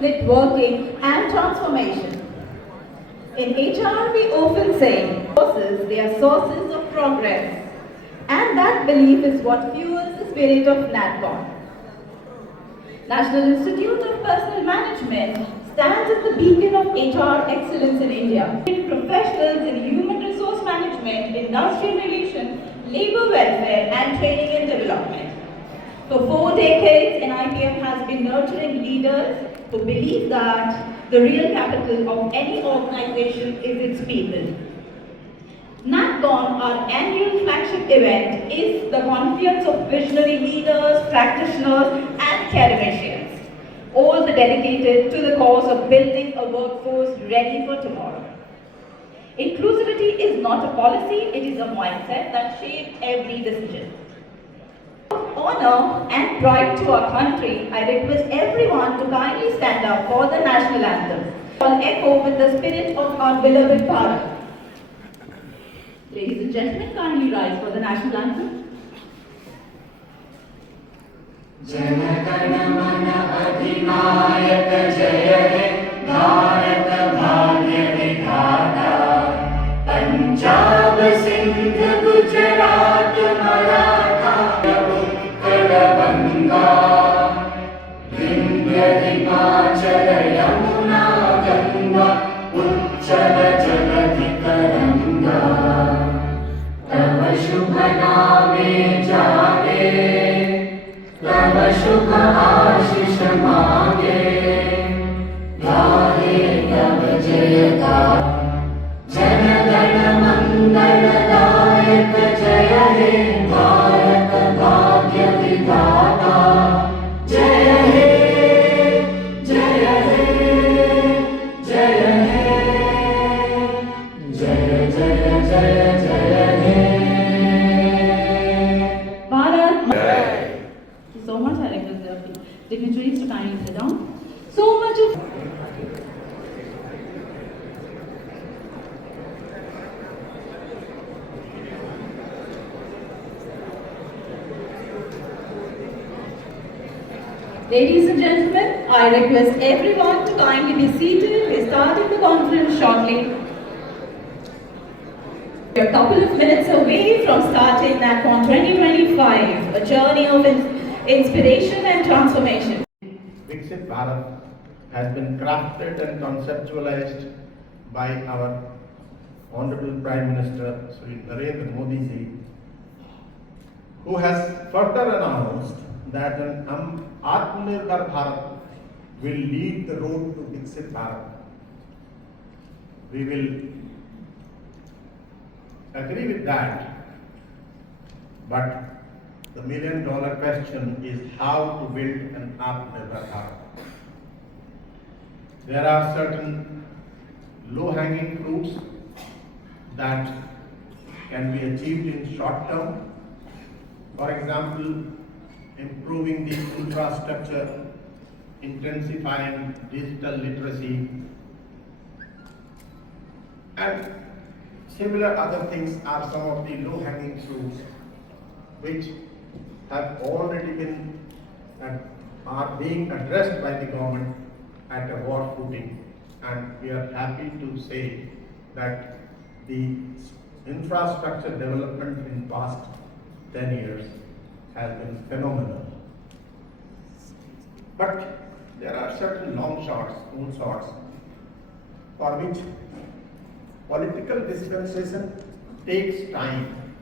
networking, and transformation. In HR, we often say, they are sources of progress. And that belief is what fuels the spirit of NATCON. National Institute of Personnel Management stands as the beacon of HR excellence in India. Professionals in human resource management, industrial relations, labor welfare, and training and development. For 4 decades, NIPM has been nurturing leaders who believe that the real capital of any organization is its people. NATCON, our annual flagship event, is the confluence of visionary leaders, practitioners, and academicians, all dedicated to the cause of building a workforce ready for tomorrow. Inclusivity is not a policy, it is a mindset that shapes every decision. Honor and pride to our country, I request everyone to kindly stand up for the national anthem. I'll echo with the spirit of our beloved Bharat. Ladies and gentlemen, kindly rise for the national anthem. Jana Gana Mana Adhinayak Jaya He Bharat Bhagya Vidhata Punjab Sindh Gujarat Maratha Uttara Banga Vindhya Himachal Yamuna Ganga Uchchal Jaladhi Taranga Tava Shubha Name Jage Tava Shubha Ashish Mange Gahe Tava Jayata Jana Gana Mangala Dayak Jaya He Bharat Bhagya Vidhata Jaya He Jaya He Jaya He Jaya Jaya Jaya Jaya He Bharat. Thank you so much. I request the dignitaries to kindly sit down. So much of Ladies and gentlemen, I request everyone to kindly be seated. We're starting the conference shortly. We're a couple of minutes away from starting NATCON 2025, a journey of inspiration and transformation. Viksit Bharat has been crafted and conceptualized by our Honorable Prime Minister Sri Narendra Modi ji, who has further announced that an Atmanirbhar Bharat will lead the road to Viksit Bharat. We will agree with that, but the million-dollar question is how to build an Atmanirbhar Bharat. There are certain low-hanging fruits that can be achieved in short term. For example, improving the infrastructure, intensifying digital literacy, and similar other things are some of the low-hanging fruits which have already been and are being addressed by the government at a war footing, and we are happy to say that the infrastructure development in past 10 years has been phenomenal. But there are certain long shots, moon shots, for which political dispensation takes time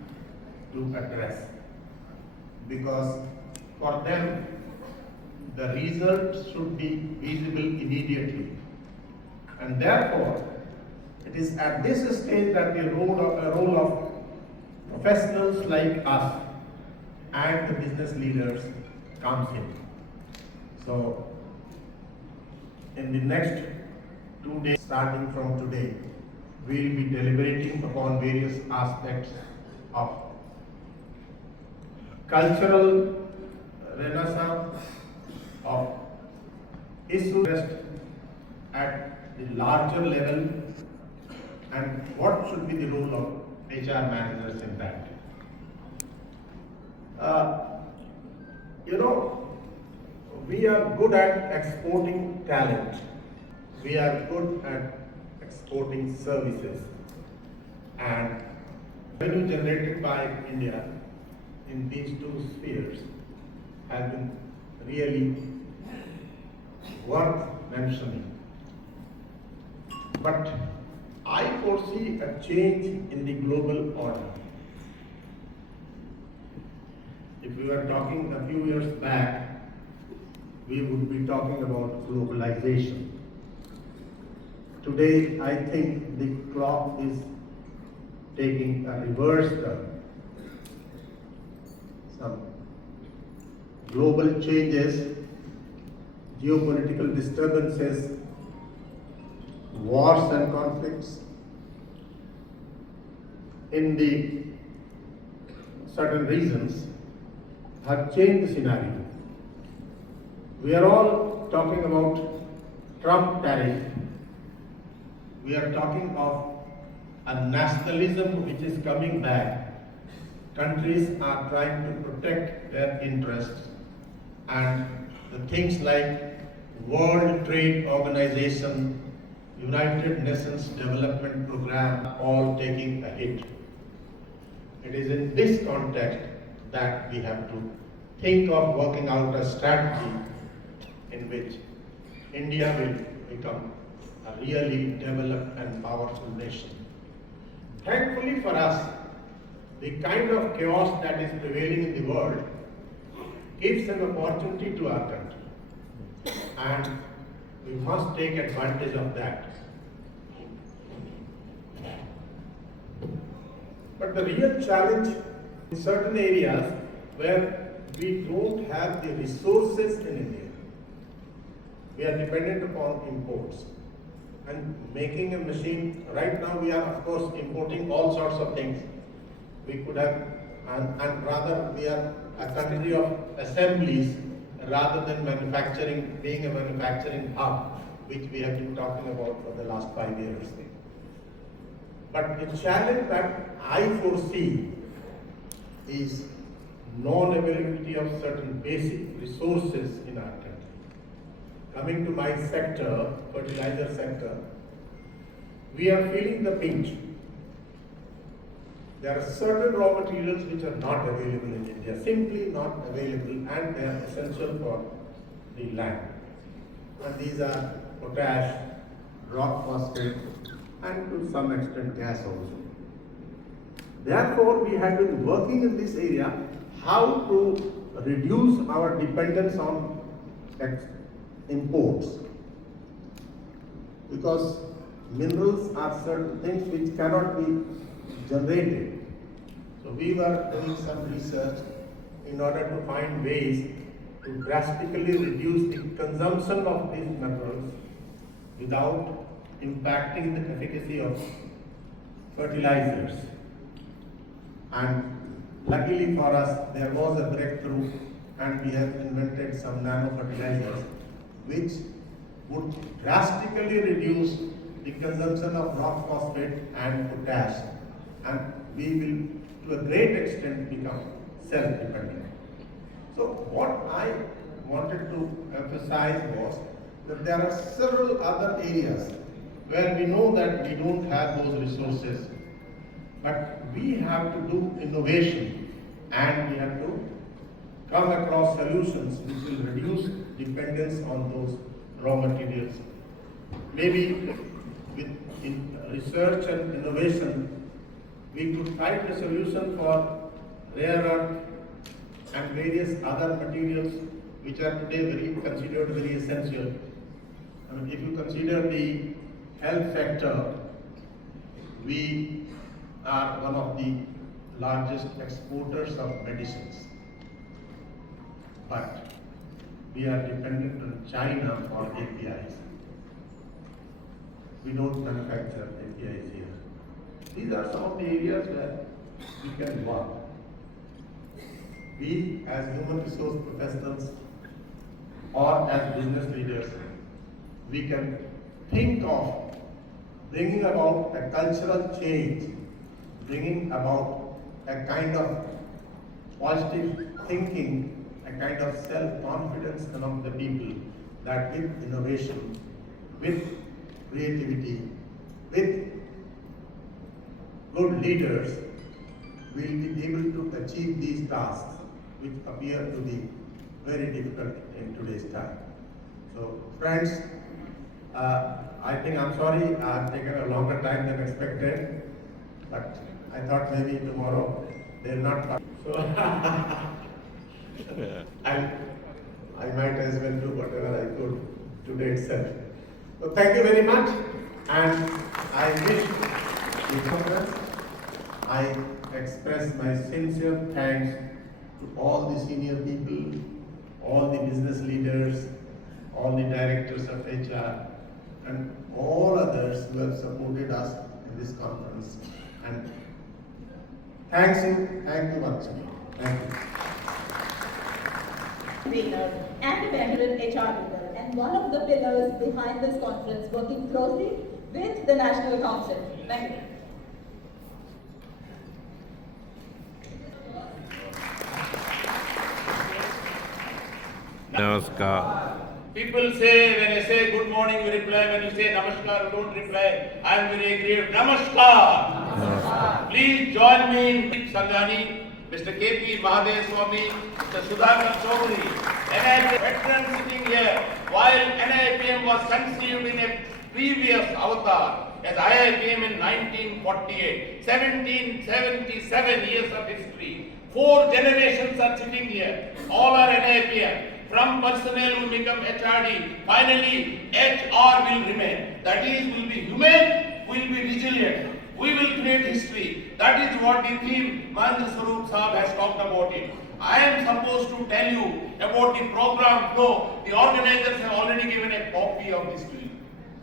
to address, because for them the result should be visible immediately, and therefore it is at this stage that the role of professionals like us and the business leaders comes in. So in the next 2 days, starting from today, we will be deliberating upon various aspects of cultural renaissance, of issues at the larger level, and what should be the role of HR managers in that. We are good at exporting talent. We are good at exporting services. And revenue generated by India in these two spheres has been really worth mentioning. But I foresee a change in the global order. If we were talking a few years back, we would be talking about globalization. Today, I think the clock is taking a reverse turn. Some global changes, geopolitical disturbances, wars and conflicts in the certain regions have changed the scenario. We are all talking about Trump tariff. We are talking of a nationalism which is coming back. Countries are trying to protect their interests, and the things like World Trade Organization, United Nations Development Program are all taking a hit. It is in this context that we have to think of working out a strategy in which India will become a really developed and powerful nation. Thankfully for us, the kind of chaos that is prevailing in the world gives an opportunity to our country, and we must take advantage of that. But the real challenge in certain areas where we don't have the resources in India, we are dependent upon imports. And making a machine, right now we are of course importing all sorts of things. We could have, and rather we are a country of assemblies rather than manufacturing, being a manufacturing hub, which we have been talking about for the last 5 years. But the challenge that I foresee is non-availability of certain basic resources in our country. Coming to my sector, fertilizer sector, we are feeling the pinch. There are certain raw materials which are not available in India, simply not available, and they are essential for the land. And these are potash, rock phosphate, and to some extent gas also. Therefore, we have been working in this area how to reduce our dependence on imports, because minerals are certain things which cannot be generated. So we were doing some research in order to find ways to drastically reduce the consumption of these minerals without impacting the efficacy of fertilizers. And luckily for us, there was a breakthrough, and we have invented some nano fertilizers which would drastically reduce the consumption of rock phosphate and potash, and we will to a great extent become self-dependent. So what I wanted to emphasize was that there are several other areas where we know that we don't have those resources, but we have to do innovation, and we have to come across solutions which will reduce dependence on those raw materials. Maybe with research and innovation, we could find a solution for rare earth and various other materials which are today considered very essential. I mean, if you consider the health sector, we are one of the largest exporters of medicines, but we are dependent on China for APIs. We don't manufacture APIs here. These are some of the areas where we can work. We as human resource professionals or as business leaders, we can think of bringing about a cultural change, bringing about a kind of positive thinking a kind of self-confidence among the people that with innovation, with creativity, with good leaders, we will be able to achieve these tasks which appear to be very difficult in today's time. So friends, I think I'm sorry I've taken a longer time than expected, but I thought maybe tomorrow they'll not come. So I might as well do whatever I could today itself. So thank you very much, and I wish the conference. I express my sincere thanks to all the senior people, all the business leaders, all the directors of HR, and all others who have supported us in this conference. And thank you once again. Thank you. Trainer and a veteran HR leader, and one of the pillars behind this conference, working closely with the National Council. Thank you. Namaskar. People say, when I say good morning, we reply. When you say namaskar, we don't reply. I am very aggrieved. Namaskar. Namaskar. Please join me in Sangani, Mr. K.P. Mahadev Swami, Mr. Sudhakar Chaudhary, NIPM veteran sitting here, while NIPM was conceived in a previous avatar as IIPM in 1948. 1777 years of history. 4 generations are sitting here. All are NIPM. From personnel will become HRD. Finally, HR will remain. That is, will be humane, will be resilient. We will create history. That is what the theme Mahendra Swarup Sahab has talked about it. I am supposed to tell you about the program flow. The organizers have already given a copy of this to you.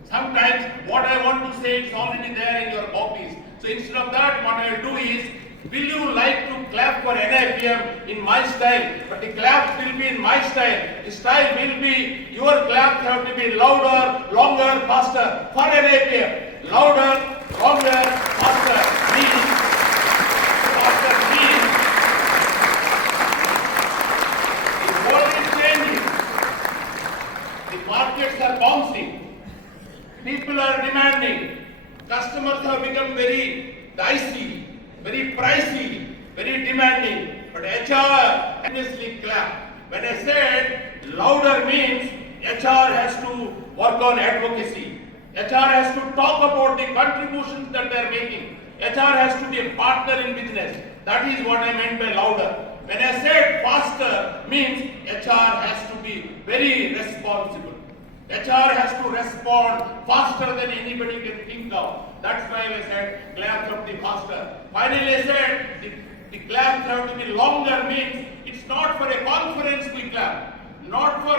Sometimes what I want to say is already there in your copies. So instead of that, what I will do is, will you like to clap for NIPM in my style? But the clap will be in my style. The style will be, your claps have to be louder, longer, faster for NIPM. Louder, longer, faster means, the world is changing. The markets are bouncing. People are demanding. Customers have become very dicey, very pricey, very demanding. But HR endlessly clap. When I said louder means HR has to work on advocacy. HR has to talk about the contributions that they are making. HR has to be a partner in business. That is what I meant by louder. When I said faster means HR has to be very responsible. HR has to respond faster than anybody can think of. That's why I said claps have to be faster. Finally I said the claps have to be longer means it's not for a conference we clap, not for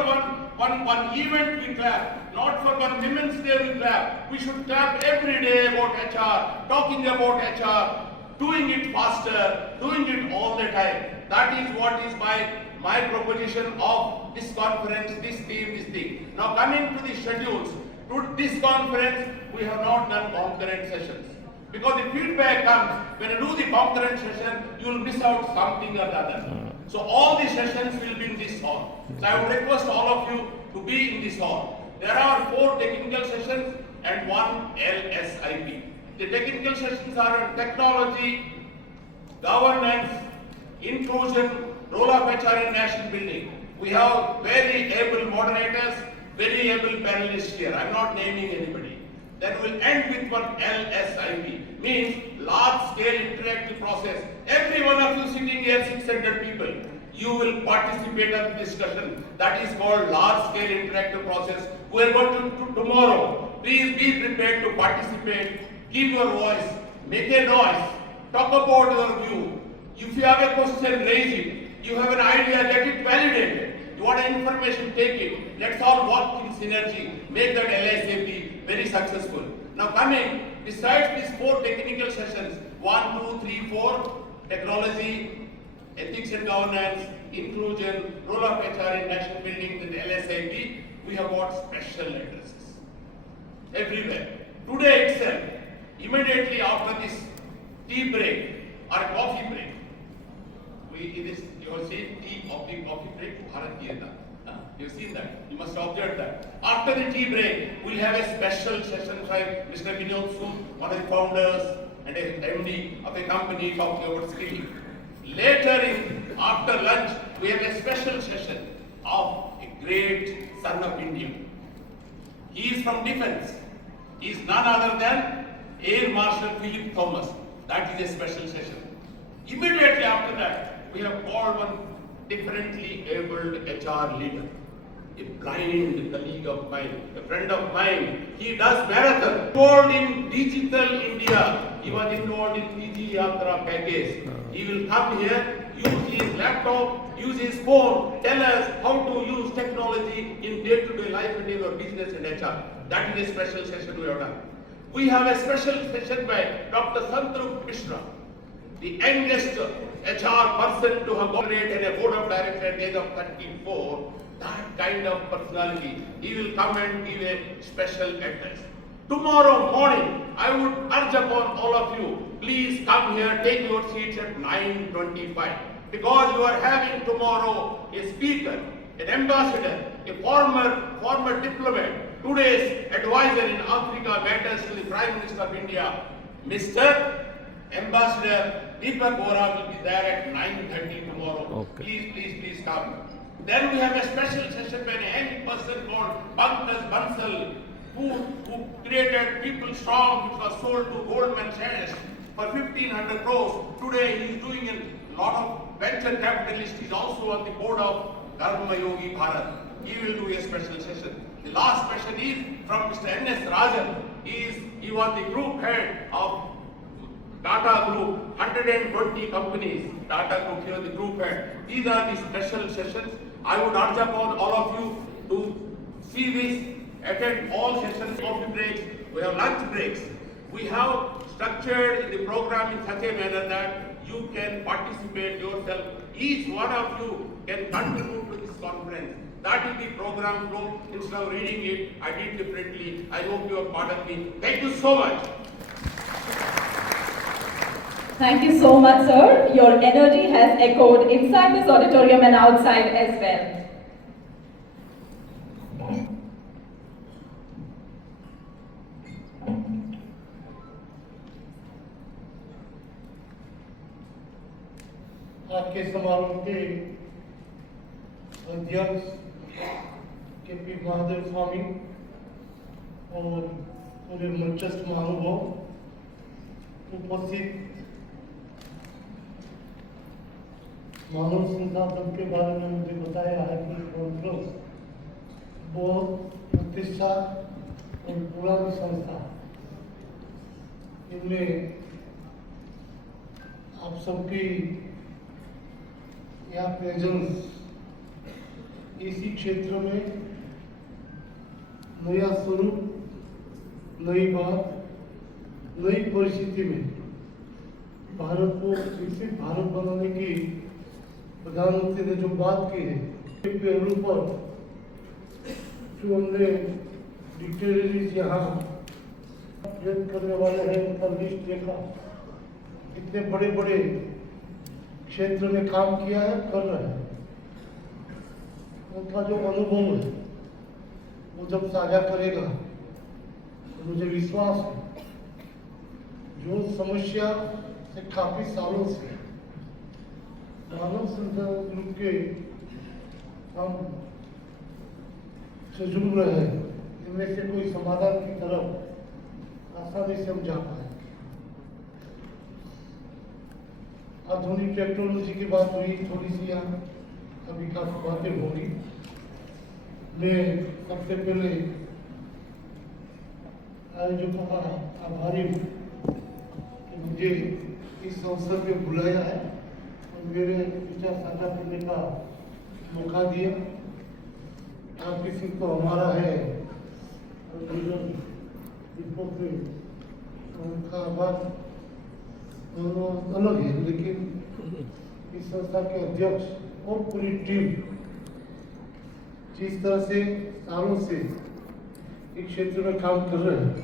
one event we clap, not for one Women's Day we clap. We should clap every day about HR, talking about HR, doing it faster, doing it all the time. That is what is my proposition of this conference, this theme, this thing. Now coming to the schedules, to this conference, we have not done concurrent sessions. Because the feedback comes, when you do the concurrent session, you will miss out something or the other. So all the sessions will be in this hall. So I would request all of you to be in this hall. There are 4 technical sessions and 1 LSIP. The technical sessions are on technology, governance, inclusion, role of HR in national building. We have very able moderators, very able panelists here. I'm not naming anybody. Then we'll end with one LSIP, means large scale interactive process. Every one of you sitting here, 600 people, you will participate in the discussion. That is called large scale interactive process. We are going to tomorrow. Please be prepared to participate. Give your voice, make a noise, talk about your view. If you have a question, raise it. You have an idea, get it validated. You want information, take it. Let's all work in synergy, make that LSAP very successful. Now coming, besides these 4 technical sessions, 1, 2, 3, 4, technology, ethics and governance, inclusion, role of HR in national building, and LSIP, we have got special addresses everywhere. Today itself, immediately after this tea break or coffee break, it You have seen tea, coffee break, Bharat Ki Edha. You've seen that. You must have observed that. After the tea break, we'll have a special session by Mr. Vinod Sood, one of the founders and a MD of a company talking about skilling. Later after lunch, we have a special session of a great son of India. He is from defense. He is none other than Air Marshal Philip Thomas. That is a special session. Immediately after that, we have called one differently abled HR leader, a blind colleague of mine, a friend of mine. He does marathon. Involved in Digital India. He was involved in PG Yatra package. He will come here, use his laptop, use his phone, tell us how to use technology in day-to-day life and in our business and HR. That is a special session we have done. We have a special session by Dr. Santrup Mishra, the youngest HR person to have operated in a board of directors at the age of 34. That kind of personality. He will come and give a special address. Tomorrow morning, I would urge upon all of you, please come here, take your seats at 9:25. Because you are having tomorrow a speaker, an ambassador, a former diplomat, today's advisor in Africa matters to the Prime Minister of India, Mr. Ambassador Deepak Vora will be there at 9:30 tomorrow. Okay. Please come. Then we have a special session by a young person called Pankaj Bansal, who created People Strong, which was sold to Goldman Sachs for 1,500 crores. Today he is doing a lot of venture capitalists. He is also on the board of Karma Yogi Bharat. He will do a special session. The last question is from Mr. N.S. Rajan. He was the group head of Tata Group, 120 companies. Tata Group, here the group head. These are the special sessions. I would urge upon all of you to see this, attend all sessions, coffee breaks. We have lunch breaks. We have structured in the program in such a manner that you can participate yourself. Each one of you can contribute to this conference. That is the program flow. Instead of reading it, I did differently. I hope you have pardoned me. Thank you so much. Thank you so much, sir. Your energy has echoed inside this auditorium and outside as well. आज के समारोह के अध्यक्ष KP. Mahadev स्वामी और पूरे मंचस्थ महानुभाव उपस्थित मानव संसाधन के बारे में मुझे बताया है कि कॉन्फ्रेंस बहुत प्रतिष्ठा और पुरानी संस्था इनमें आप सबकी यहाँ प्रेजेंस इसी क्षेत्र में नया स्वरूप, नई बात, नई परिस्थिति में भारत को विकसित भारत बनाने की प्रधानमंत्री ने जो बात की है, एक पहलू पर जो हमने डिक्टेटरीज यहाँ व्यक्त करने वाले हैं उनका लिस्ट देखा, इतने बड़े बड़े क्षेत्र में काम किया है, कर रहे हैं। उनका जो अनुभव है वो जब साझा करेगा तो मुझे विश्वास है जो समस्या से काफी सालों से मानव संसाधन ग्रुप के हम से जुड़ रहे हैं, इनमें से कोई समाधान की तरफ आसानी से हम जा पाए। आधुनिक टेक्नोलॉजी की बात हुई, थोड़ी सी यहाँ अभी काफी बातें होंगी। मैं सबसे पहले आयोजकों का आभारी हूँ कि मुझे इस अवसर पे बुलाया है और मेरे विचार साझा करने का मौका दिया। आप किसी को हमारा है और उनका आभार अलग है, लेकिन इस संस्था के अध्यक्ष और पूरी टीम जिस तरह से सालों से इस क्षेत्र में काम कर रहे हैं,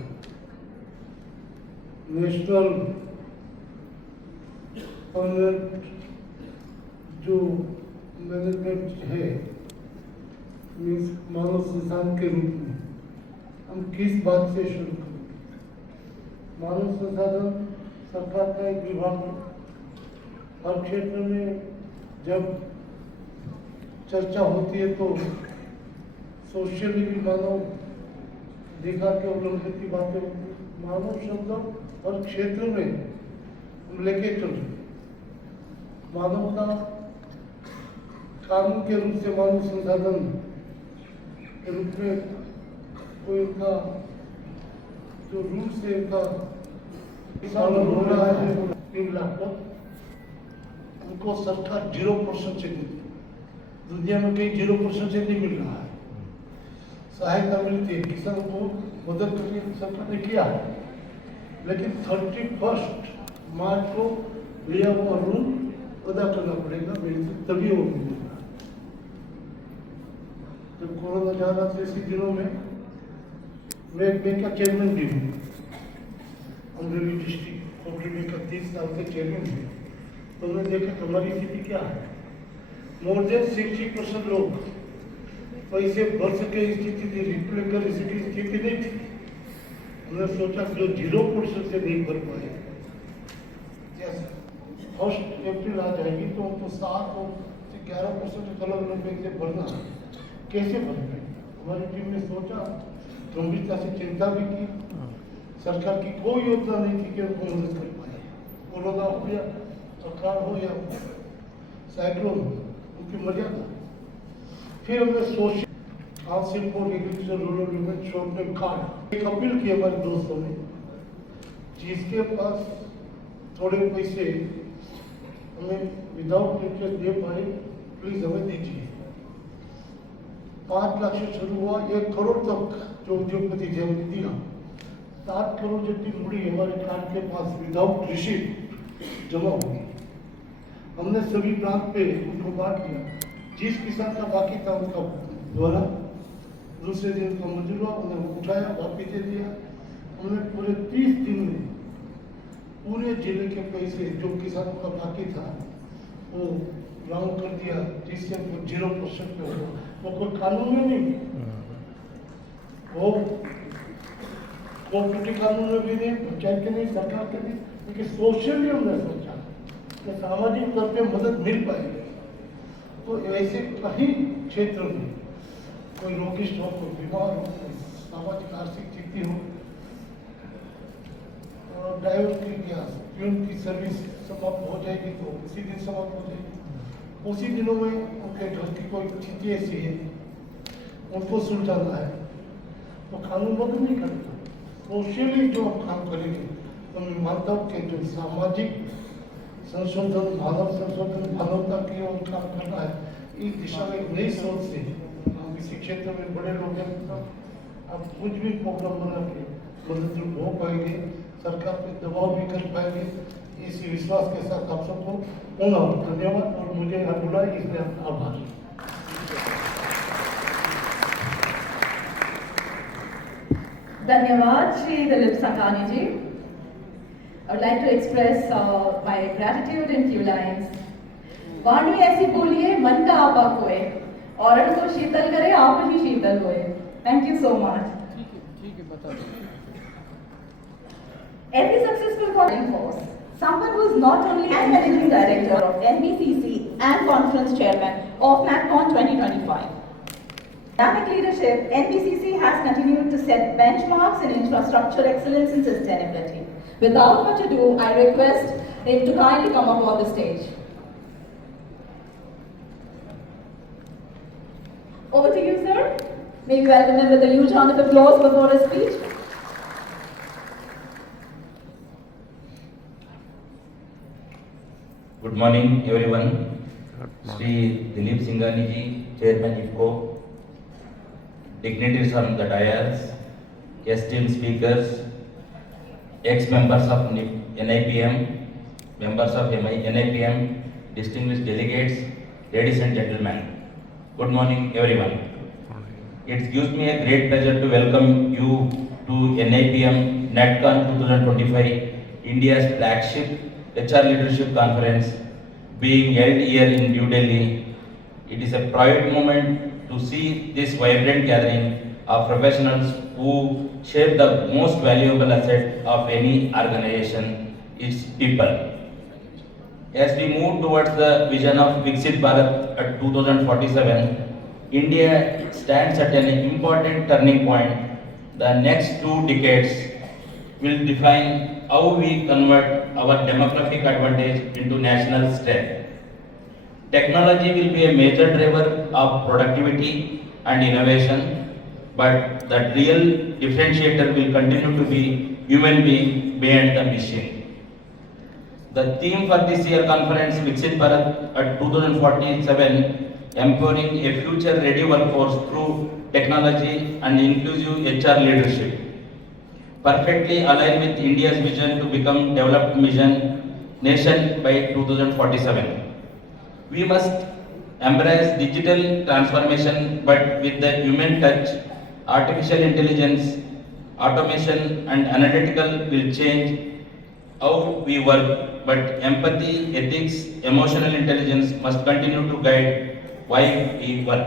नेशनल परमानेंट जो मैनेजमेंट है मीन्स मानव संसाधन के रूप में हम किस बात से शुरू करें? मानव संसाधन सरकार का एक विभाग है। हर क्षेत्र में जब चर्चा होती है तो सोशली भी मानव अधिकार के उल्लंघन की बातें होती है। मानव शब्द हर क्षेत्र में हम लेके चल रहे। मानव का कानून के रूप से मानव संसाधन के रूप में कोई उनका जो रूल से उनका पालन हो रहा है 3 लाख तक उनको सरकार 0% से देती है। दुनिया में कहीं 0% से नहीं मिल रहा है। सहायता मिलती है, किसानों को मदद करने की सरकार ने किया है, लेकिन 31 मार्च को लिया हुआ रूल अदा करना पड़ेगा मेरे से, तभी वो मिलेगा। जब कोरोना जा रहा था इसी दिनों में मैं एक बैंक का चेयरमैन भी हूँ, अमरेली डिस्ट्रिक्ट खोखरी बैंक का 30 साल से चेयरमैन हूँ। तो मैंने देखा हमारी स्थिति क्या है। मोर देन 60% लोग पैसे भर सके स्थिति थी, रिप्ले कर स्थिति नहीं थी। हमने सोचा जो 0% से नहीं भर पाए, 1 अप्रैल आ जाएगी तो उनको 7 से 11% अलग अलग बैंक से भरना है, कैसे भर पाए? हमारी टीम ने सोचा, गंभीरता से चिंता भी की। सरकार की कोई योजना नहीं थी कि उनको मदद कर पाए। कोरोना हो या अकाल हो या साइक्लोन, उनकी मर्यादा। फिर हमने सोचा council for agriculture rural development short term card एक अपील की हमारे दोस्तों ने, जिसके पास थोड़े पैसे हमें विदाउट इंटरेस्ट दे पाए, प्लीज हमें दीजिए। 5 लाख से शुरू हुआ 1 करोड़ तक जो उद्योगपति थे हमने दिया। 7 करोड़ जितनी मूड़ी हमारे कार्ड के पास विदाउट रिसीट जमा होगी। हमने सभी ब्रांच पे उनको बांट दिया। जिस किसान का बाकी था उनका द्वारा दूसरे दिन उनका मंजूर हुआ, उन्हें उठाया, वापिस दे दिया। हमने पूरे 30 दिन में पूरे जिले के पैसे जो किसानों का बाकी था वो राउंड कर दिया, जिससे 0% पे हुआ। वो कोई कानून में नहीं, वो कोऑपरेटिव कानून में भी नहीं, पंचायत के नहीं, सरकार के नहीं, लेकिन सोशली हमने सोचा कि सामाजिक तौर पे मदद मिल पाएगी। तो ऐसे कई क्षेत्रों में कोई रोगिष्ट हो, कोई बीमार हो, कोई सामाजिक आर्थिक स्थिति हो, ड्राइवर की गैस फ्यूल की सर्विस समाप्त हो जाएगी तो उसी दिन समाप्त हो जाएगी। उसी दिनों में उनके घर की कोई स्थिति ऐसी है उनको सुलझाना है तो कानून बदल नहीं करेगा। सोशली जो हम काम करेंगे तो मैं मानता हूँ कि जो सामाजिक संशोधन, मानव संशोधन, मानवता की ओर काम करना है, इस दिशा में एक नई सोच से हम इसी क्षेत्र में बड़े लोग हैं, अब कुछ भी प्रोग्राम बना के मदद हो पाएंगे, सरकार पे दबाव भी कर पाएंगे। इसी विश्वास के साथ आप सबको पुनः धन्यवाद और मुझे यहाँ बुलाए इसलिए आपका आभार। धन्यवाद श्री दिलीप संघानी जी। I would like to express my gratitude in few lines. वाणी ऐसी बोलिए मन का आपा खोए, औरत को शीतल करे आप ही शीतल होए। Thank you so much. ठीक है बता दो। Every successful calling force, someone who is not only as managing director of NBCC and conference chairman of NACCON 2025. Dynamic leadership, NBCC has continued to set benchmarks in infrastructure excellence and sustainability. Without much ado, I request him to kindly come up on the stage. Over to you, sir. May we welcome him with a huge round of applause before his speech. Good morning, everyone. Shri Dilip Singhani ji, Chairman IFCO, dignitaries on the dais, esteemed speakers, ex-members of NIPM, members of NIPM, distinguished delegates, ladies and gentlemen. Good morning, everyone. It gives me a great pleasure to welcome you to NIPM NATCON 2025, India's flagship HR Leadership Conference, being held here in New Delhi. It is a proud moment to see this vibrant gathering of professionals who shape the most valuable asset of any organization, its people. As we move towards the vision of Viksit Bharat at 2047, India stands at an important turning point. The next 2 decades will define how we convert our demographic advantage into national strength. Technology will be a major driver of productivity and innovation, but the real differentiator will continue to be human being beyond the machine. The theme for this year conference, Viksit Bharat at 2047, empowering a future-ready workforce through technology and inclusive HR leadership, perfectly aligned with India's vision to become developed nation by 2047. We must embrace digital transformation, but with the human touch. Artificial intelligence, automation, and analytical will change how we work, but empathy, ethics, emotional intelligence must continue to guide why we work.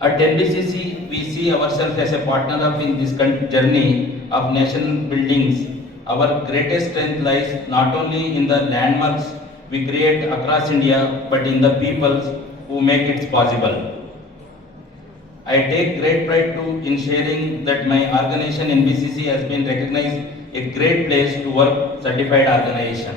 At NBCC, we see ourselves as a partner in this journey of nation buildings. Our greatest strength lies not only in the landmarks we create across India, but in the people who make it possible. I take great pride in sharing that my organization NBCC has been recognized a great place to work certified organization.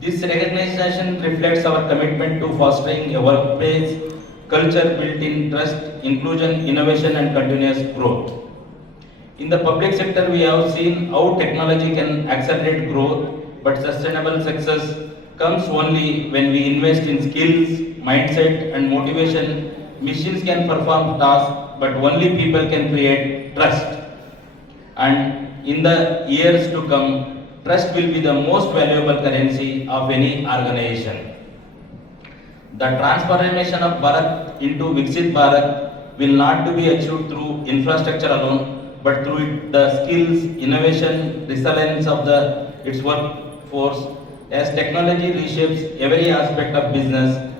This recognition reflects our commitment to fostering a workplace culture built in trust, inclusion, innovation, and continuous growth. In the public sector, we have seen how technology can accelerate growth, but sustainable success comes only when we invest in skills, mindset, and motivation. Machines can perform tasks, but only people can create trust. And in the years to come, trust will be the most valuable currency of any organization. The transformation of Bharat into Viksit Bharat will not be achieved through infrastructure alone, but through the skills, innovation, resilience of its workforce. As technology reshapes every aspect of business,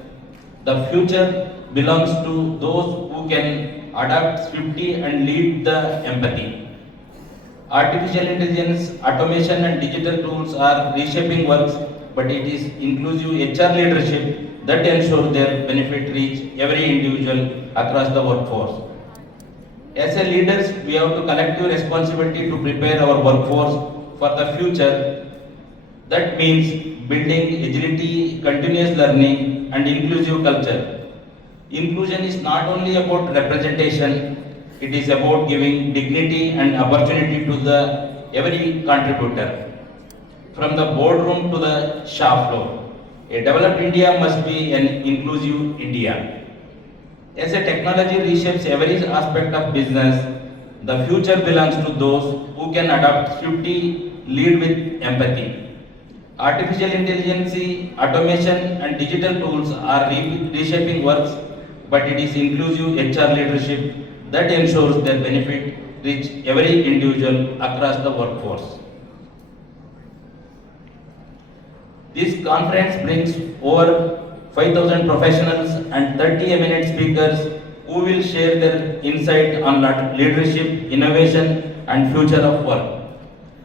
the future belongs to those who can adapt swiftly and lead the empathy. Artificial intelligence, automation, and digital tools are reshaping works, but it is inclusive HR leadership that ensures their benefit reach every individual across the workforce. As a leaders, we have to collective responsibility to prepare our workforce for the future. That means building agility, continuous learning, and inclusive culture. Inclusion is not only about representation, it is about giving dignity and opportunity to every contributor, from the boardroom to the shop floor. A developed India must be an inclusive India. As a technology reshapes every aspect of business, the future belongs to those who can adapt swiftly, lead with empathy. Artificial intelligence, automation, and digital tools are reshaping works, but it is inclusive HR leadership that ensures their benefit reach every individual across the workforce. This conference brings over 5,000 professionals and 30 eminent speakers who will share their insight on leadership, innovation, and future of work.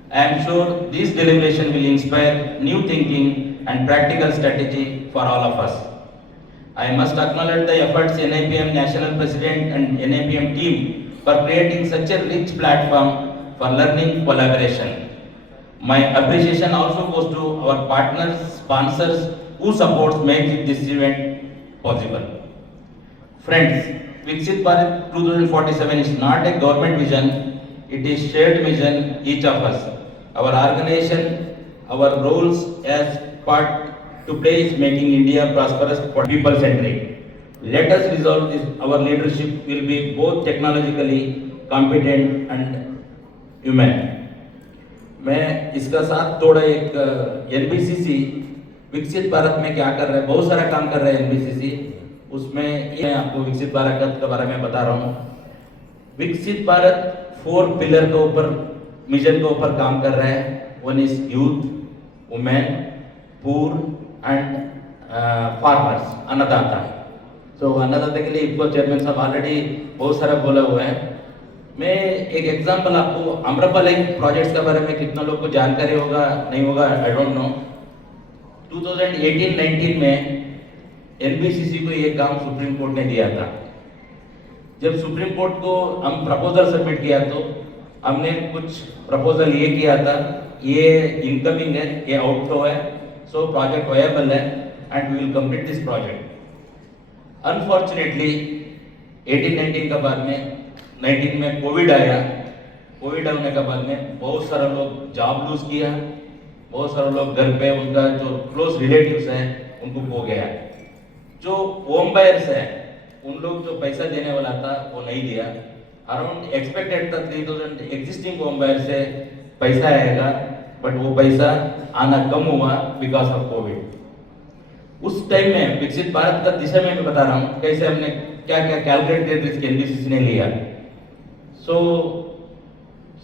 I am sure this deliberation will inspire new thinking and practical strategy for all of us. I must acknowledge the efforts NIPM National President and NIPM team for creating such a rich platform for learning collaboration. My appreciation also goes to our partners, sponsors who support make this event possible. Friends, Viksit Bharat 2047 is not a government vision, it is shared vision each of us. Our organization, our roles as part to play is making India prosperous for people-centric. Let us resolve this. Our leadership will be both technologically competent and human. मैं इसका साथ थोड़ा एक NBCC विकसित भारत में क्या कर रहा है, बहुत सारा काम कर रहा है NBCC, उसमें ये आपको विकसित भारत के बारे में बता रहा हूँ। विकसित भारत 4 पिलर के ऊपर मिशन के ऊपर काम कर रहा है। One is youth, women, poor and farmers, अन्नदाता. So अन्नदाता के लिए इनको चेयरमैन साहब ऑलरेडी बहुत सारा बोला हुआ है. मैं एक एग्जांपल आपको आम्रपाली प्रोजेक्ट्स के बारे में कितना लोग को जानकारी होगा नहीं होगा आई डोंट नो. 2018-19 में एनबीसीसी को ये काम सुप्रीम कोर्ट ने दिया था. जब सुप्रीम कोर्ट को हम प्रपोजल सबमिट किया तो हमने कुछ प्रपोजल ये किया था, ये इनकमिंग है, ये आउटफ्लो है, सो प्रोजेक्ट वायबल है and we will complete this project. Unfortunately 18-19 के बाद में 19 में कोविड आया. कोविड आने के बाद में बहुत सारे लोग जॉब लूज किया, बहुत सारे लोग घर पे उनका जो क्लोज रिलेटिव्स हैं उनको खो गया. जो होम बायर्स है उन लोग जो पैसा देने वाला था वो नहीं दिया. अराउंड एक्सपेक्टेड था 3000 एग्जिस्टिंग होम बायर से पैसा आएगा, बट वो पैसा आना कम हुआ बिकॉज ऑफ कोविड. उस टाइम में विकसित भारत का दिशा में मैं बता रहा हूँ कैसे हमने क्या क्या कैलकुलेट रिस्क एनबीसीसी ने लिया. सो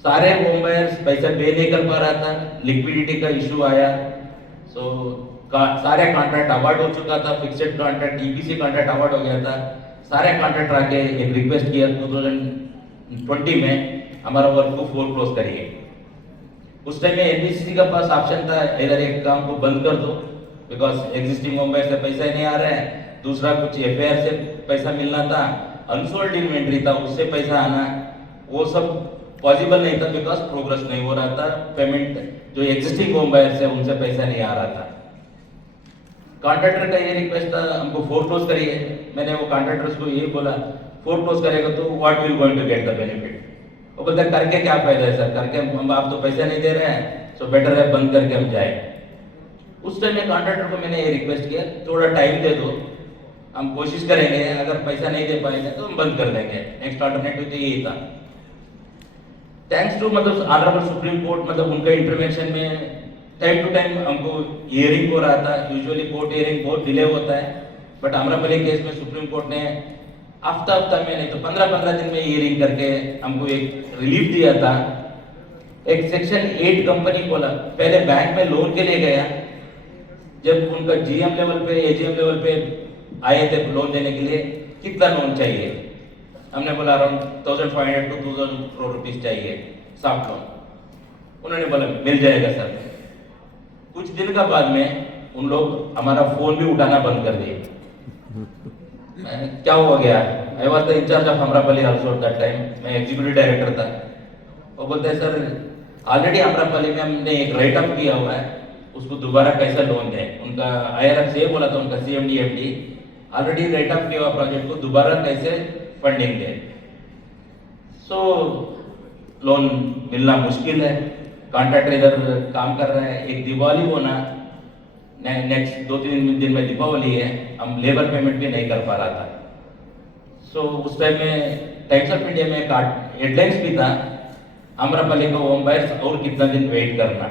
सारे होम बायर्स पैसा पे नहीं कर पा रहा था, लिक्विडिटी का इशू आया. सो सारे कॉन्ट्रैक्ट अवार्ड हो चुका था, fixed contract EPC contract award हो गया था. सारे कॉन्ट्रैक्ट आके एक रिक्वेस्ट किया 2020 में हमारा वर्क को फोरक्लोज करिए. उस टाइम में एनबीसीसी का पास ऑप्शन था, इधर एक काम को बंद कर दो बिकॉज एग्जिस्टिंग होम बायर से पैसा नहीं आ रहा है, दूसरा कुछ एफआईआर से पैसा मिलना था, अनसोल्ड इन्वेंट्री था उससे पैसा आना, वो सब पॉसिबल नहीं था बिकॉज प्रोग्रेस नहीं हो रहा था. पेमेंट जो एग्जिस्टिंग होम बायर्स है उनसे पैसा नहीं आ रहा था. कॉन्ट्रैक्टर का ये रिक्वेस्ट था हमको फोरक्लोज करिए. मैंने वो कॉन्ट्रैक्टर्स को ये बोला फोरक्लोज करेगा तो what will going to get the benefit. वो बोलता करके क्या फायदा है सर, करके हम आप तो पैसा नहीं दे रहे हैं, सो बेटर है बंद करके हम जाए. उस टाइम में कॉन्ट्रैक्टर को मैंने ये रिक्वेस्ट किया थोड़ा टाइम दे दो, हम कोशिश करेंगे, अगर पैसा नहीं दे पाएंगे तो हम बंद कर देंगे. नेक्स्ट अल्टरनेटिव तो यही था. थैंक्स टू मतलब ऑनरेबल सुप्रीम कोर्ट, मतलब उनका इंटरवेंशन में टाइम टू टाइम हमको हियरिंग हो रहा था. यूजुअली कोर्ट हियरिंग बहुत डिले होता है, बट आम्रपाली केस में सुप्रीम कोर्ट ने हफ्ता में नहीं तो 15-15 दिन में हियरिंग करके हमको एक रिलीफ दिया था. एक सेक्शन 8 कंपनी खोला, पहले बैंक में लोन के लिए गया, जब उनका जीएम लेवल पे एजीएम लेवल पे आए थे लोन देने के लिए कितना लोन चाहिए, हमने बोला अराउंड 1500 to 2000 करोड़ रुपीस चाहिए सॉफ्ट लोन. उन्होंने बोला मिल जाएगा सर. कुछ दिन का बाद में उन लोग हमारा फोन भी उठाना बंद कर दिए. क्या हो गया? I was the incharge of Amrapali also at that time, मैं एग्जीक्यूटिव डायरेक्टर था. वो बोलते हैं सर ऑलरेडी आम्रपाली में हमने एक राइट अप किया हुआ है, उसको दोबारा कैसे लोन दें. उनका आईआरएफ से बोला था उनका CMD MD already right up किया हुआ प्रोजेक्ट को दोबारा कैसे फंडिंग दें. सो लोन मिलना मुश्किल है. कॉन्ट्रैक्टर इधर काम कर रहा है, एक दिवाली होना नेक्स्ट 2-3 दिन में दीपावली है, हम लेबर पेमेंट भी नहीं कर पा रहा था. सो उस टाइम में टाइम्स ऑफ इंडिया में एक हेडलाइंस भी था आम्रपाली को होम बायर्स और कितना दिन वेट करना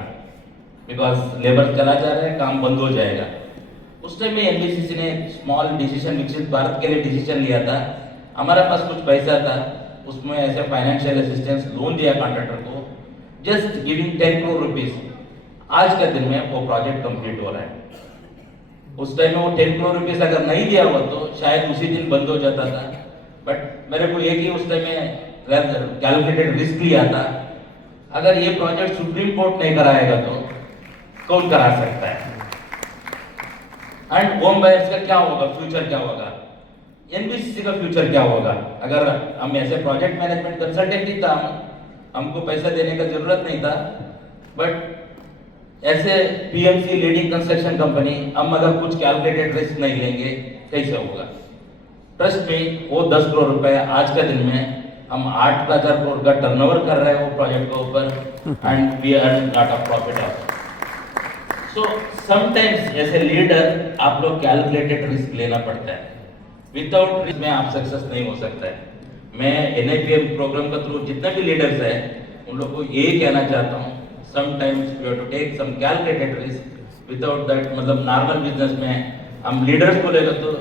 बिकॉज लेबर चला जा रहा है, काम बंद हो जाएगा. उस टाइम में एनबीसीसी ने स्मॉल डिसीजन विकसित भारत के लिए डिसीजन लिया था. हमारे पास कुछ पैसा था, उसमें ऐसे फाइनेंशियल असिस्टेंस लोन दिया कॉन्ट्रैक्टर को, जस्ट गिविंग 10 करोड़ रुपीस. आज के दिन में वो प्रोजेक्ट कंप्लीट हो रहा है. उस टाइम में वो 10 करोड़ रुपीस अगर नहीं दिया हुआ तो शायद उसी दिन बंद हो जाता था. बट मेरे को एक ही उस टाइम में कैलकुलेटेड रिस्क लिया था, अगर ये प्रोजेक्ट सुप्रीम कोर्ट नहीं कराएगा तो कौन करा सकता है. एंड होम बायर्स का क्या होगा, फ्यूचर क्या होगा, एनबीसीसी का फ्यूचर क्या होगा. अगर हम ऐसे प्रोजेक्ट मैनेजमेंट कंसल्टेंट था, हमको पैसा देने का जरूरत नहीं था, बट ऐसे पीएमसी लीडिंग कंस्ट्रक्शन कंपनी हम अगर कुछ कैलकुलेटेड रिस्क नहीं लेंगे कैसे होगा. ट्रस्ट में वो 10 करोड़ रुपए आज के दिन में हम 8,000 करोड़ का टर्नओवर कर रहे हैं वो प्रोजेक्ट के ऊपर and we earn lot of profit also. So sometimes as a leader आप लोग कैलकुलेटेड रिस्क लेना पड़ता है. विदाउट रिस्क में आप सक्सेस नहीं हो सकता है. मैं एनआईपीएम प्रोग्राम के थ्रू जितने भी लीडर्स हैं उन लोगों को ये कहना चाहता हूँ, sometimes you have to take some calculated risk. Without that मतलब नॉर्मल बिजनेस में हम लीडर्स को लेकर तो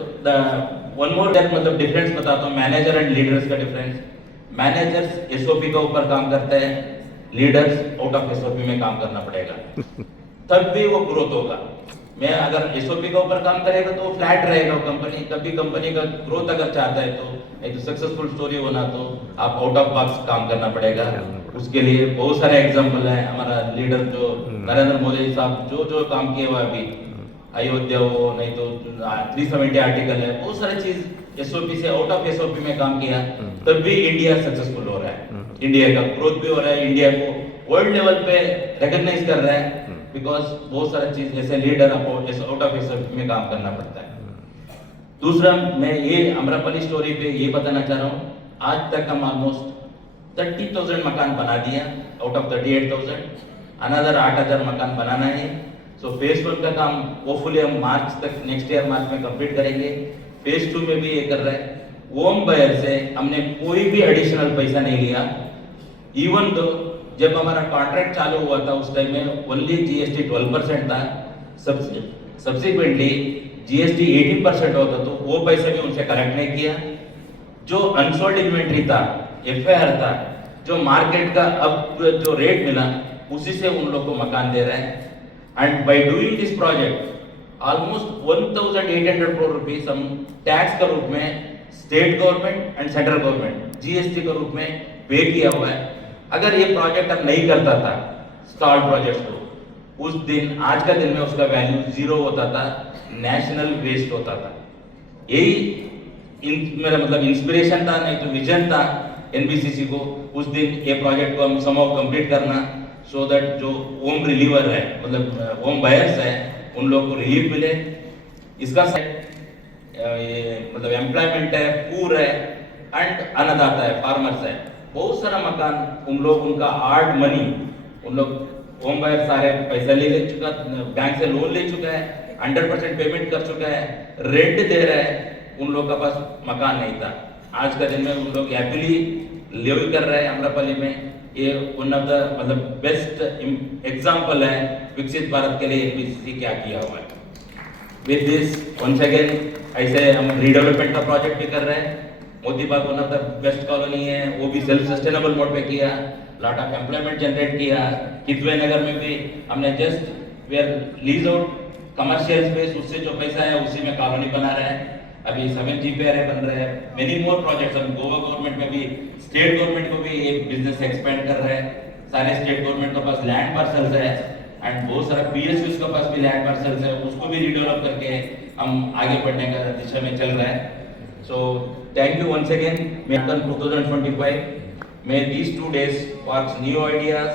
वन मोर दैट मतलब डिफरेंस बताता हूँ मैनेजर एंड लीडर्स का डिफरेंस. मैनेजर्स एसओपी के ऊपर काम करते हैं, लीडर्स आउट ऑफ एसओपी में काम करना पड़ेगा, तब भी वो ग्रोथ होगा। मैं अगर एसओपी के ऊपर काम करेगा तो फ्लैट रहेगा वो कंपनी, तब भी कंपनी का ग्रोथ अगर चाहता है तो एक सक्सेसफुल स्टोरी होना तो आप आउट ऑफ बॉक्स काम करना पड़ेगा। उसके लिए बहुत सारे एग्जांपल है। हमारा लीडर जो नरेंद्र मोदी साहब जो जो काम किए हुआ अभी, अयोध्या हो, नहीं तो 370 आर्टिकल है, बहुत सारी चीज एसओपी से आउट ऑफ एसओपी में काम किया, तब भी इंडिया सक्सेसफुल हो रहा है, इंडिया का ग्रोथ भी हो रहा है, इंडिया को वर्ल्ड लेवल पे रिकॉग्नाइज कर रहा है, बिकॉज बहुत सारा चीज ऐसे लीडर आउट ऑफ एसओपी में काम करना पड़ता है। दूसरा, मैं ये अमरापली स्टोरी पे ये बताना चाह रहा हूँ, आज तक हम ऑलमोस्ट 30,000 मकान बना दिया आउट ऑफ 38,000, अनदर 8,000 मकान बनाना है। सो फेज 1 का काम होपफुली हम मार्च तक, नेक्स्ट ईयर मार्च में कंप्लीट करेंगे। फेज 2 में भी ये कर रहा है। होम बायर से हमने कोई भी एडिशनल पैसा नहीं लिया, इवन दो जब हमारा कॉन्ट्रैक्ट चालू हुआ था उस टाइम में ओनली जीएसटी 12% था, सब्सिक्वेंटली जीएसटी 18% होता, तो वो पैसा भी उनसे कलेक्ट नहीं किया। जो अनसोल्ड इन्वेंट्री था, एफआईआर था, जो मार्केट का अब जो रेट मिला उसी से उन लोग को मकान दे रहे हैं। And by doing this project almost 1,800 crore rupees हम टैक्स के रूप में state government and central government GST के रूप में पे किया हुआ है। अगर ये प्रोजेक्ट हम नहीं करता था स्टॉल प्रोजेक्ट को, उस दिन, आज का दिन में उसका वैल्यू 0 होता था, नेशनल वेस्ट होता था। यही मेरा मतलब इंस्पिरेशन था, नहीं तो विजन था एनबीसीसी को, उस दिन ये प्रोजेक्ट को हम समहाउ कंप्लीट करना, सो दैट जो होम रिलीवर है, मतलब होम बायर्स है, उन लोगों को रिलीफ मिले। इसका ये मतलब एम्प्लॉयमेंट है, पूर है एंड अन्नदाता है, फार्मर्स है, बहुत सारा मकान उन लोग, उनका हार्ड मनी, उन लोग होम बायर सारे पैसा ले चुका, बैंक से लोन ले चुका है, 100% पेमेंट कर चुका है, रेंट दे रहा है, उन लोग का पास मकान नहीं था। आज का दिन में उन लोग हैप्पीली लिव कर रहे हैं अमरापली में। ये वन ऑफ द मतलब बेस्ट एग्जांपल है विकसित भारत के लिए एनबीसीसी क्या किया हुआ है। विद दिस वंस अगेन ऐसे हम रीडेवलपमेंट का प्रोजेक्ट भी कर रहे हैं। Moti Bagh one of the best colony है, वो भी सेल्फ सस्टेनेबल मोड पे किया, लॉट ऑफ एम्प्लॉयमेंट जनरेट किया। कितवे नगर में भी हमने just we are lease out commercial space, उससे जो पैसा है उसी में कॉलोनी बना रहे हैं। अभी 7 GPRA बन रहे हैं, मेनी मोर प्रोजेक्ट्स। हम गोवा गवर्नमेंट में भी, स्टेट गवर्नमेंट को भी ये बिजनेस एक्सपेंड कर रहे हैं। सारे स्टेट गवर्नमेंट के पास लैंड पार्सल्स है एंड बहुत सारा PSUs के पास भी लैंड पार्सल्स है, उसको भी रिडेवलप करके हम आगे बढ़ने का दिशा में चल रहे हैं। सो thank you once again. May 2025, may these 2 days spark new ideas,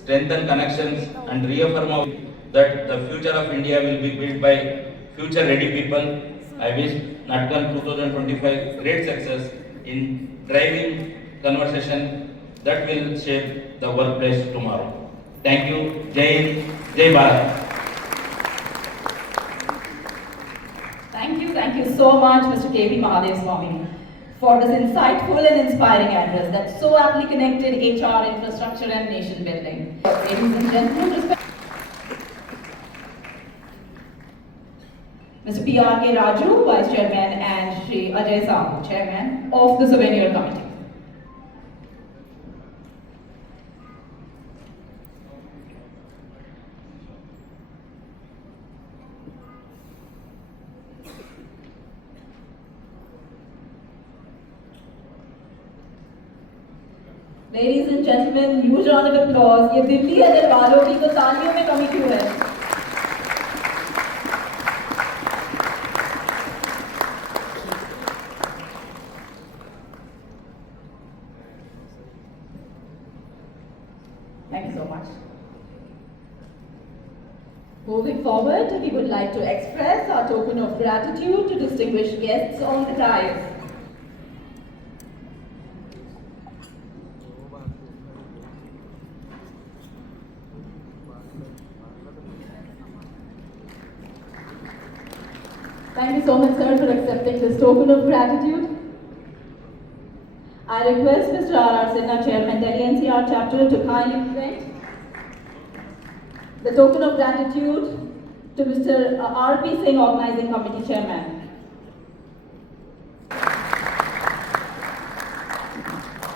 strengthen connections and reaffirm that the future of India will be built by future ready people. I wish Natkan 2025 great success in driving conversation that will shape the workplace tomorrow. Thank you. Jai Hind, Jai Bharat. Thank you so much, Mr. K.V. Mahadev Swami, for this insightful and inspiring address that so aptly connected HR, infrastructure and nation building. Ladies and gentlemen, Mr. P.R.K. Raju, Vice Chairman, and Shri Ajay Sahu, Chairman of the Souvenir Committee. Ladies and gentlemen, huge round of applause. ये दिल्ली अगर वालों की तो तालियों में कमी क्यों है? Thank you so much. Moving forward, we would like to express our token of gratitude to distinguished guests on the dais. Thank you so much, sir, for accepting this token of gratitude. I request Mr. R.R. Sinha, Chairman, Delhi NCR Chapter, to kindly present the token of gratitude to Mr. R.P. Singh, Organizing Committee Chairman.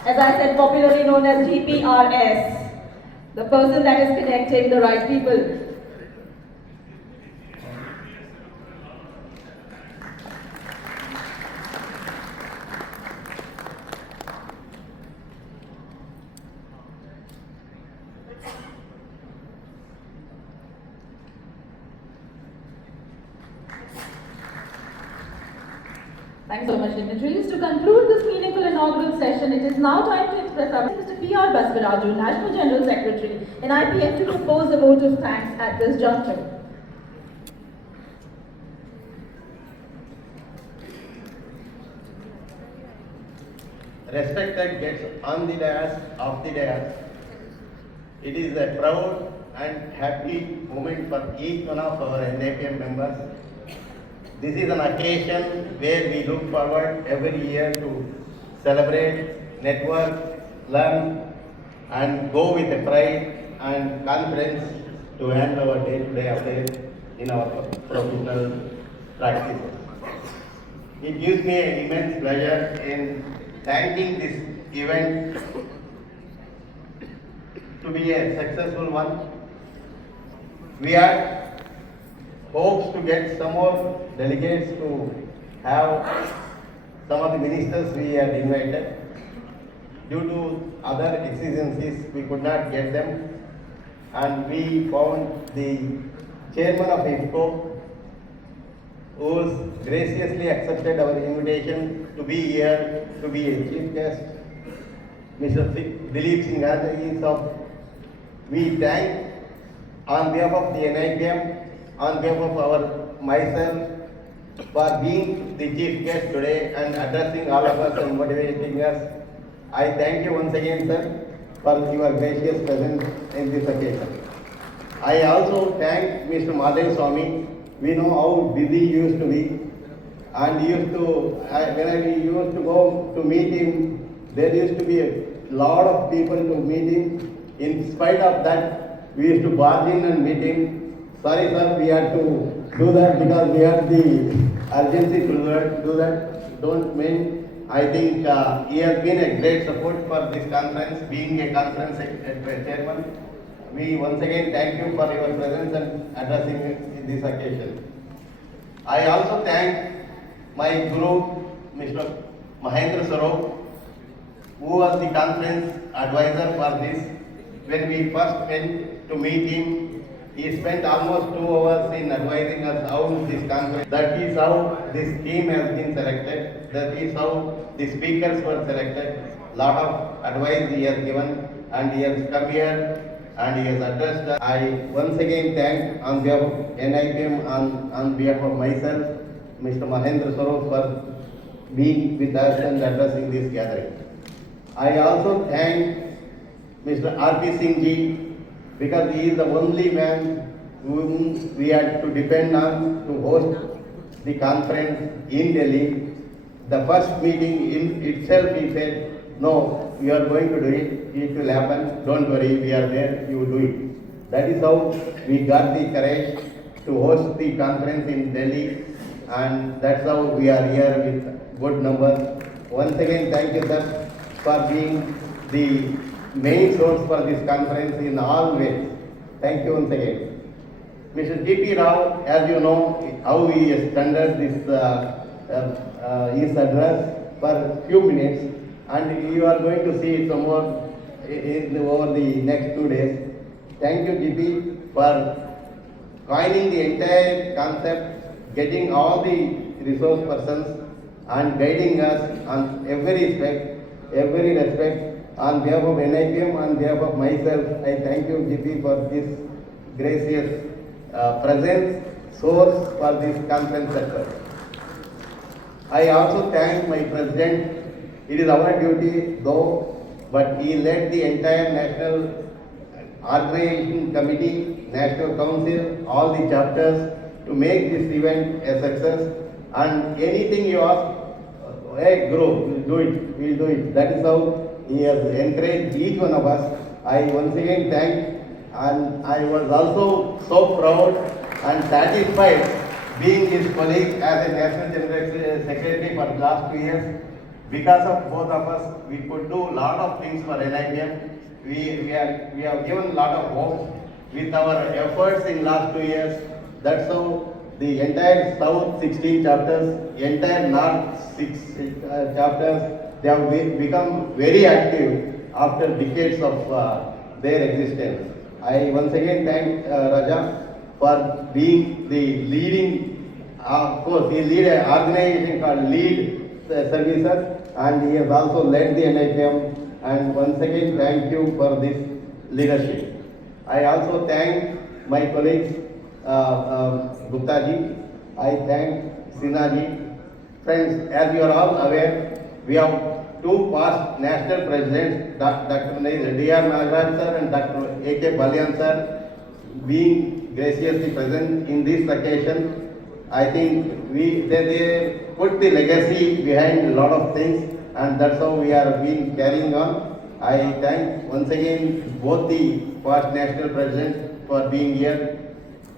As I said, popularly known as GPRS. the person that is connecting the right people. Thanks so much, dignitaries. To conclude this meaningful inaugural session, it is now time to express our Mr. P.R. Basvaraju, National General Secretary, in IPM, to propose a vote of thanks at this juncture. Respected guests on the dais, off the dais, it is a proud and happy moment for each one of our NAPM members. This is an occasion where we look forward every year to celebrate, network, learn, and go with a pride and confidence to handle our day-to-day affairs in our professional practices. It gives me an immense pleasure in thanking this event to be a successful one. We had hopes to get some more delegates to have some of the ministers we had invited. Due to other exigencies, we could not get them, and we found the chairman of IFCO, who graciously accepted our invitation to be here to be a chief guest. Mr. Dilip Singh, we thank on behalf of the NIPM, on behalf of myself, for being the chief guest today and addressing all of us and motivating us. I thank you once again, sir, for your gracious presence in this occasion. I also thank Mr. Madhav Swami. We know how busy he used to be, and he used to, when we used to go to meet him, there used to be a lot of people to meet him. In spite of that, we used to barge in and meet him. Sorry, sir, we had to do that because we had the urgency to do that. Don't mean. I think he has been a great support for this conference, being a conference chairman. We once again thank you for your presence and addressing in this occasion. I also thank my Guru, Mr. Mahendra Sarof, who was the conference advisor for this. When we first went to meet him, he spent almost 2 hours in advising us how this conference, that is how this team has been selected, that is how the speakers were selected. Lot of advice he has given, and he has come here and he has addressed us. I once again thank on behalf of NIPM, on behalf of myself, Mr. Mahendra Sarof, for being with us and addressing this gathering. I also thank Mr. R.P. Singh ji, because he is the only man whom we had to depend on to host the conference in Delhi. The first meeting in itself, he said, no, you are going to do it, it will happen, don't worry, we are there, you will do it. That is how we got the courage to host the conference in Delhi, and that's how we are here with good numbers. Once again, thank you, sir, for being the main source for this conference in all ways. Thank you once again. Mr. G.P. Rao, as you know, how he extended this his address for a few minutes, and you are going to see some more over the next 2 days. Thank you, G.P., for coining the entire concept, getting all the resource persons and guiding us on every respect. On behalf of NIPM, on behalf of myself, I thank you, GP, for this gracious presence, source for this conference sector. I also thank my president. It is our duty, though, but he led the entire national organization committee, national council, all the chapters to make this event a success. And anything you ask, hey, Guru, we'll do it, we'll do it. That is how he has encouraged each one of us. I once again thank, and I was also so proud and satisfied being his colleague as a National General Secretary for the last 2 years. Because of both of us, we could do a lot of things for NIPM. We have given a lot of hope with our efforts in last 2 years. That's how the entire South 16 chapters, entire North 6 chapters, they have become very active after decades of their existence. I once again thank Raja for being the leading, of course, he lead an organization called Lead Services, and he has also led the NIPM. And once again, thank you for this leadership. I also thank my colleagues, Gupta ji. I thank Sinha ji. Friends, as you are all aware, we have two past national presidents, Dr. D.R. Nagaraj sir and Dr. A.K. Balyan sir, being graciously present in this occasion. I think they put the legacy behind a lot of things, and that's how we are been carrying on. I thank once again both the past national presidents for being here.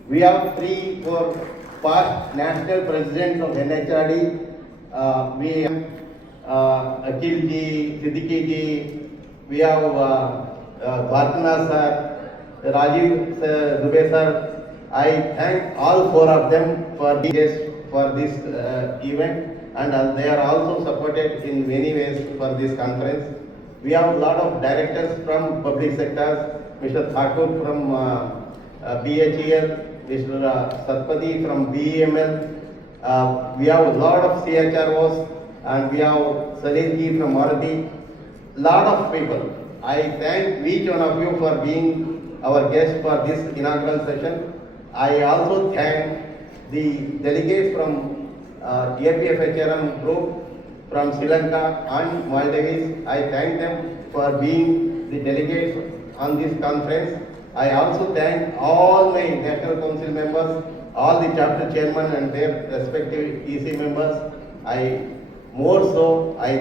We have 3-4 past national presidents of NHRD. We have Akil ji, Siddiqui ji, we have Bhartana sir, Rajiv Dubey sir. I thank all 4 of them for being guests for this event, and they are also supported in many ways for this conference. We have a lot of directors from public sectors, Mr. Thakur from BHEL, Mr. Satpathy from BEML. We have a lot of CHROs, and we have Salil from Maruti. Lot of people. I thank each one of you for being our guest for this inaugural session. I also thank the delegates from APFHRM group from Sri Lanka and Maldives. I thank them for being the delegates on this conference. I also thank all my National Council members, all the chapter chairmen and their respective EC members. I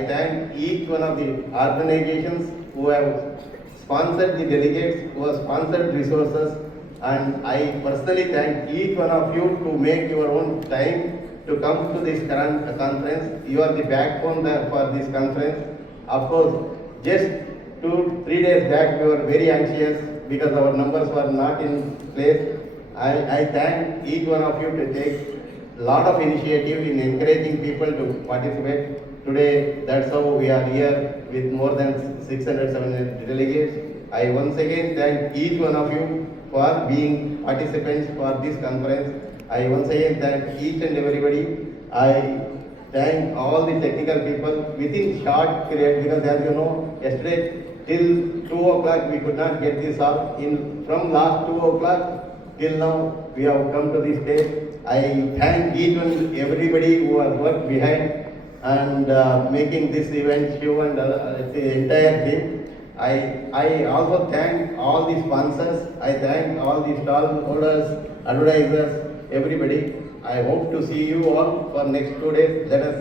thank each one of the organizations who have sponsored the delegates, who have sponsored resources, and I personally thank each one of you to make your own time to come to this current conference. You are the backbone for this conference. Of course, just 2-3 days back we were very anxious because our numbers were not in place. I thank each one of you to take a lot of initiative in encouraging people to participate. Today, that's how we are here with more than 600-700 delegates. I once again thank each one of you for being participants for this conference. I once again thank each and everybody. I thank all the technical people within short period, because as you know, yesterday till 2 o'clock we could not get this up. From last 2 o'clock till now we have come to this stage. I thank each and everybody who has worked behind and making this event show, and the entire team. I also thank all the sponsors. I thank all the stall holders, advertisers, everybody. I hope to see you all for next 2 days. Let us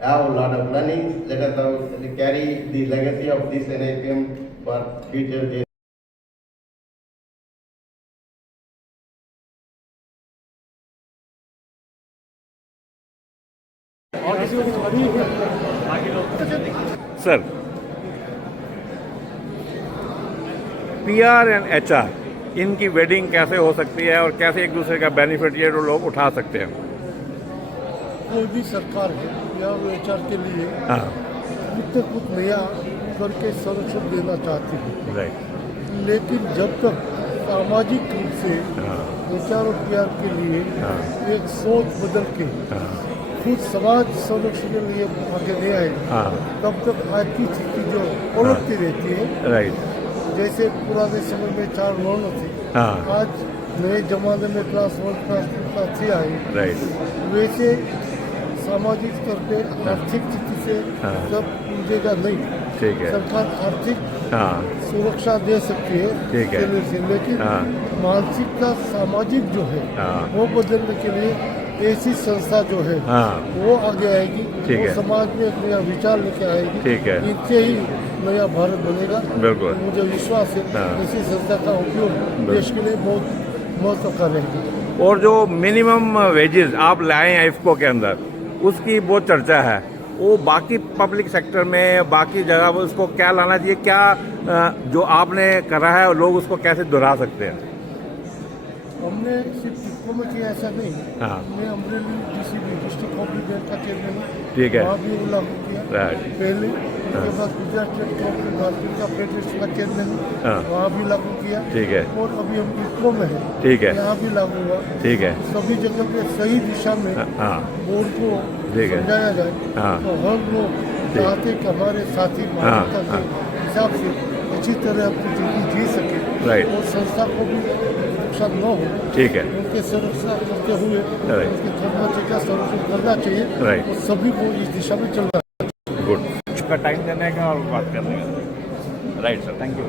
have a lot of learnings. Let us carry the legacy of this NIPM for future generations. Sir, PR and HR, इनकी wedding कैसे हो सकती है और कैसे एक दूसरे का बेनिफिट ये लोग उठा सकते हैं? कोई भी सरकार है या वो एचआर के लिए कुछ नया करके संरक्षण देना चाहती है, राइट। लेकिन जब तक सामाजिक रूप से एचआर और पीआर के लिए एक सोच बदल के खुद समाज संरक्षण के लिए आगे नहीं आएगा, तब तक आज की स्थिति जो उलटती रहती है। राइट। जैसे पुराने समय में 4 वर्ण थे, आज नए जमाने में क्लास 1 क्लास 2 क्लास 3 आए। राइट। वैसे सामाजिक स्तर पे आर्थिक स्थिति से सब पूजेगा नहीं। ठीक है। सरकार आर्थिक सुरक्षा दे सकती है, ठीक है, लेकिन मानसिकता सामाजिक जो है वो बदलने के लिए ऐसी संस्था जो है वो आगे आएगी, वो समाज में एक नया विचार लेके आएगी। ठीक है। इनसे ही नया भारत बनेगा। बिल्कुल। मुझे विश्वास है ऐसी संस्था का उपयोग देश के लिए बहुत महत्व का रहेगा। और जो मिनिमम वेजेस आप लाए हैं इफ्को के अंदर, उसकी बहुत चर्चा है, वो बाकी पब्लिक सेक्टर में बाकी जगह पर उसको क्या लाना चाहिए, क्या जो आपने करा है और लोग उसको कैसे दोहरा सकते हैं? हमने सिर्फ टिक्को में किया ऐसा नहीं, हाँ। हमने Amreli DCB district cooperative bank का चेयरमैन ठीक है। वहाँ भी वो लागू किया राइट। पहले। उसके बाद गुजरात स्टेट कोऑपरेटिव मार्केट का फेडरेशन का चेयरमैन हाँ। वहाँ भी लागू किया। ठीक है। और अभी हम टिक्को में है, ठीक है। यहाँ भी लागू हुआ। ठीक है। सभी जगह पे सही दिशा में हाँ। बोर्ड को ठीक है। समझाया जाए। हाँ। तो हम लोग चाहते कि हमारे साथी मानवता के हिसाब से अच्छी तरह अपनी जिंदगी जी सके राइट। और संस्था को भी नुकसान न हो। ठीक है। उनके संरक्षण करते हुए राइट। उनके धर्म का संरक्षण करना चाहिए राइट। और सभी को इस दिशा में चलना चाहिए। गुड। उसका टाइम देने का और बात करने का। Right sir, thank you.